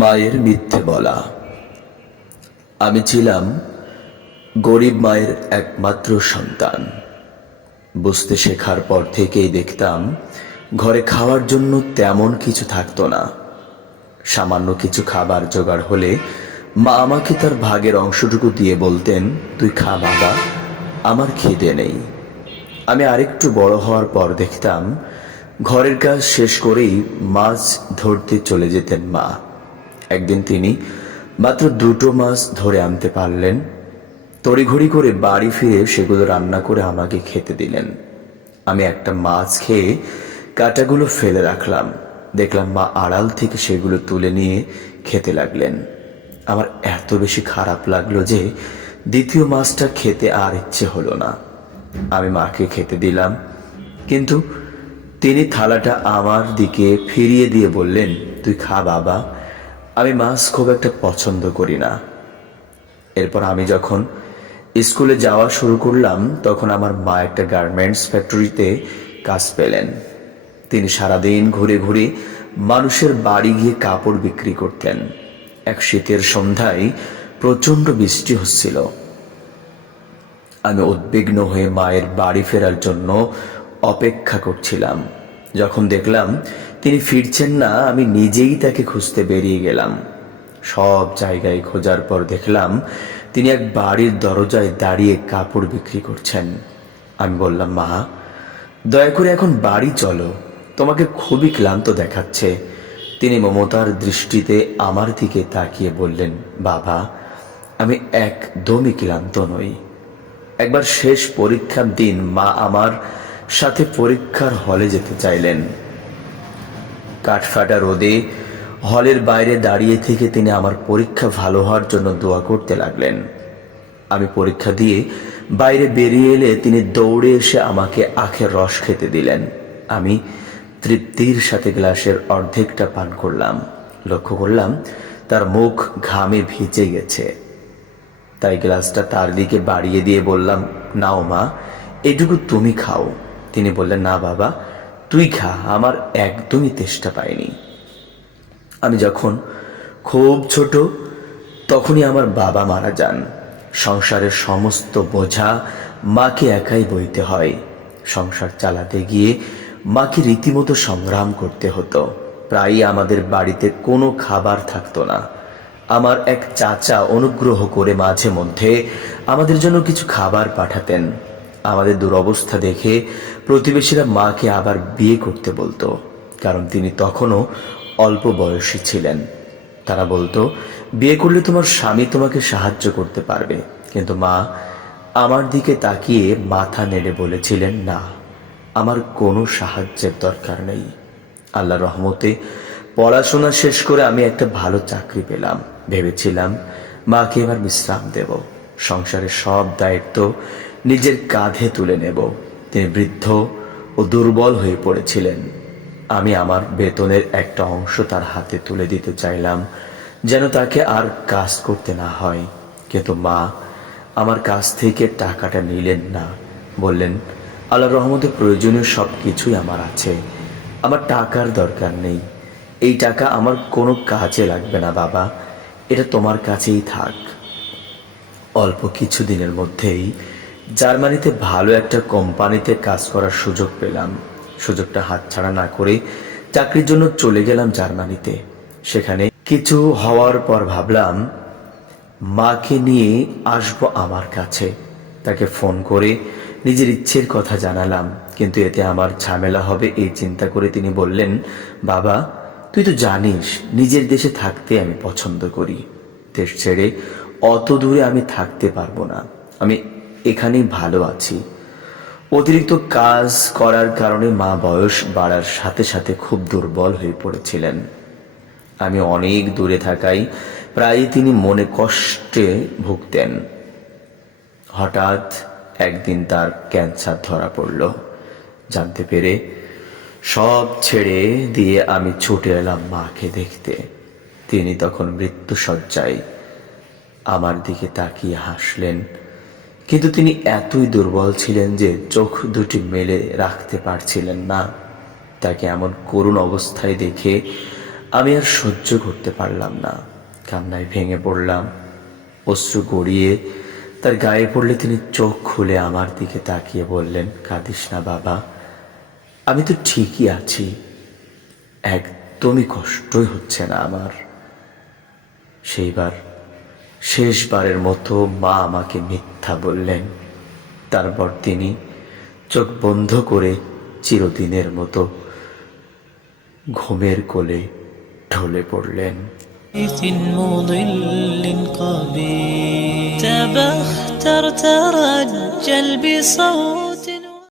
মায়ের মিথ্যে বলা। আমি ছিলাম গরিব মায়ের একমাত্র সন্তান। বুঝতে শেখার পর থেকেই দেখতাম ঘরে খাওয়ার জন্য তেমন কিছু থাকতো না। সামান্য কিছু খাবার জোগাড় হলে মা আমাকে তার ভাগের অংশটুকু দিয়ে বলতেন, তুই খা বাবা, আমার খিদে নেই। আমি আরেকটু বড় হওয়ার পর দেখতাম ঘরের কাজ শেষ করেই মাছ ধরতে চলে যেতেন মা। একদিন তিনি মাত্র দুটো মাছ ধরে আনতে পারলেন। তড়িঘড়ি করে বাড়ি ফিরে সেগুলো রান্না করে আমাকে খেতে দিলেন। আমি একটা মাছ খেয়ে কাঁটাগুলো ফেলে রাখলাম। দেখলাম মা আড়াল থেকে সেগুলো তুলে নিয়ে খেতে লাগলেন। আমার এত বেশি খারাপ লাগলো যে দ্বিতীয় মাছটা খেতে আর ইচ্ছে হলো না। আমি মাকে খেতে দিলাম, কিন্তু তিনি থালাটা আমার দিকে ফিরিয়ে দিয়ে বললেন, তুই খা বাবা, আমি মাছ খুব একটা পছন্দ করি না। এরপর আমি যখন স্কুলে যাওয়া শুরু করলাম তখন আমার মা একটা গার্মেন্টস ফ্যাক্টরিতে কাজ পেলেন। তিনি সারাদিন ঘুরে ঘুরে মানুষের বাড়ি গিয়ে কাপড় বিক্রি করতেন। এক শীতের সন্ধ্যায় প্রচণ্ড বৃষ্টি হচ্ছিল। আমি উদ্বিগ্ন হয়ে মায়ের বাড়ি ফেরার জন্য অপেক্ষা করছিলাম। যখন দেখলাম তিনি ফিরছেন না, আমি নিজেই তাকে খুঁজতে বেরিয়ে গেলাম। সব জায়গায় খোঁজার পর দেখলাম তিনি এক বাড়ির দরজায় দাঁড়িয়ে কাপড় বিক্রি করছেন। আমি বললাম, মা, দয়া করে এখন বাড়ি চলো, তোমাকে খুবই ক্লান্ত দেখাচ্ছে। তিনি মমতার দৃষ্টিতে আমার দিকে তাকিয়ে বললেন, বাবা, আমি একদমই ক্লান্ত নই। একবার শেষ পরীক্ষার দিন মা আমার সাথে পরীক্ষার হলে যেতে চাইলেন। কাঠফাটা রোদে হলের বাইরে দাঁড়িয়ে থেকে তিনি আমার পরীক্ষা ভালো হওয়ার জন্য দোয়া করতে লাগলেন। আমি পরীক্ষা দিয়ে বাইরে বেরিয়ে এলে তিনি দৌড়ে এসে আমাকে আখের রস খেতে দিলেন। আমি তৃপ্তির সাথে গ্লাসের অর্ধেকটা পান করলাম। লক্ষ্য করলাম তার মুখ ঘামে ভিজে গেছে। তাই গ্লাসটা তার দিকে বাড়িয়ে দিয়ে বললাম, নাও মা, এটুকু তুমি খাও। তিনি বললেন, না বাবা, তুই খা, আমার একদমই তেষ্টা পায়নি। আমি যখন খুব ছোট তখনই আমার বাবা মারা যান। সংসারের সমস্ত বোঝা মাকে একাই বইতে হয়। সংসার চালাতে গিয়ে মাকে রীতিমতো সংগ্রাম করতে হতো। প্রায়ই আমাদের বাড়িতে কোনো খাবার থাকতো না। আমার এক চাচা অনুগ্রহ করে মাঝে মধ্যে আমাদের জন্য কিছু খাবার পাঠাতেন। আমাদের দুরবস্থা দেখে প্রতিবেশীরা মাকে আবার বিয়ে করতে বলতো, কারণ তিনি তখনও অল্প বয়সী ছিলেন। তারা বলতো, বিয়ে করলে তোমার স্বামী তোমাকে সাহায্য করতে পারবে। কিন্তু মা আমার দিকে তাকিয়ে মাথা নেড়ে বলেছিলেন, না, আমার কোনো সাহায্যের দরকার নেই। আল্লাহর রহমতে পড়াশোনা শেষ করে আমি একটা ভালো চাকরি পেলাম। ভেবেছিলাম মাকে এবার বিশ্রাম দেব, সংসারের সব দায়িত্ব নিজের কাঁধে তুলে নেব। তিনি বৃদ্ধ ও দুর্বল হয়ে পড়েছিলেন। আমি আমার বেতনের একটা অংশ তার হাতে তুলে দিতে চাইলাম, যেন তাকে আর কাজ করতে না হয়। কিন্তু মা আমার কাছ থেকে টাকাটা নিলেন না। বললেন, আল্লাহর রহমতে প্রয়োজনীয় সব কিছুই আমার আছে, আমার টাকার দরকার নেই। এই টাকা আমার কোনো কাজে লাগবে না বাবা, এটা তোমার কাছেই থাক। অল্প কিছু দিনের মধ্যেই জার্মানিতে ভালো একটা কোম্পানিতে কাজ করার সুযোগ পেলাম। সুযোগটা হাতছাড়া না করে চাকরির জন্য চলে গেলাম জার্মানিতে। সেখানে কিছু হওয়ার পর ভাবলাম মাকে নিয়ে আসবো আমার কাছে। তাকে ফোন করে নিজের ইচ্ছের কথা জানালাম, কিন্তু এতে আমার ঝামেলা হবে এই চিন্তা করে তিনি বললেন, বাবা, তুই তো জানিস নিজের দেশে থাকতে আমি পছন্দ করি। দেশ ছেড়ে অত দূরে আমি থাকতে পারবো না, আমি এখানেই ভালো আছি। অতিরিক্ত কাজ করার কারণে মা বয়স বাড়ার সাথে সাথে খুব দুর্বল হয়ে পড়েছিলেন। আমি অনেক দূরে থাকায় প্রায়ই তিনি মনে কষ্টে ভুগতেন। হঠাৎ একদিন তার ক্যান্সার ধরা পড়ল। জানতে পেরে সব ছেড়ে দিয়ে আমি ছুটে এলাম মাকে দেখতে। তিনি তখন মৃত্যুশয্যায়। আমার দিকে তাকিয়ে হাসলেন, কিন্তু তিনি এতই দুর্বল ছিলেন যে চোখ দুটি মেলে রাখতে পারছিলেন না। তাকে এমন করুণ অবস্থায় দেখে আমি আর সহ্য করতে পারলাম না, কান্নায় ভেঙে পড়লাম। অশ্রু গড়িয়ে তার গায়ে পড়লে তিনি চোখ খুলে আমার দিকে তাকিয়ে বললেন, কাঁদিস না বাবা, আমি তো ঠিকই আছি, একদমই কষ্টই হচ্ছে না আমার। সেইবার শেষবারের মতো মা আমাকে মিথ্যা বললেন। তারপর তিনি চোখ বন্ধ করে চিরদিনের মতো ঘুমের কোলে ঢলে পড়লেন। مضل قبيل تبختر ترجل بصوت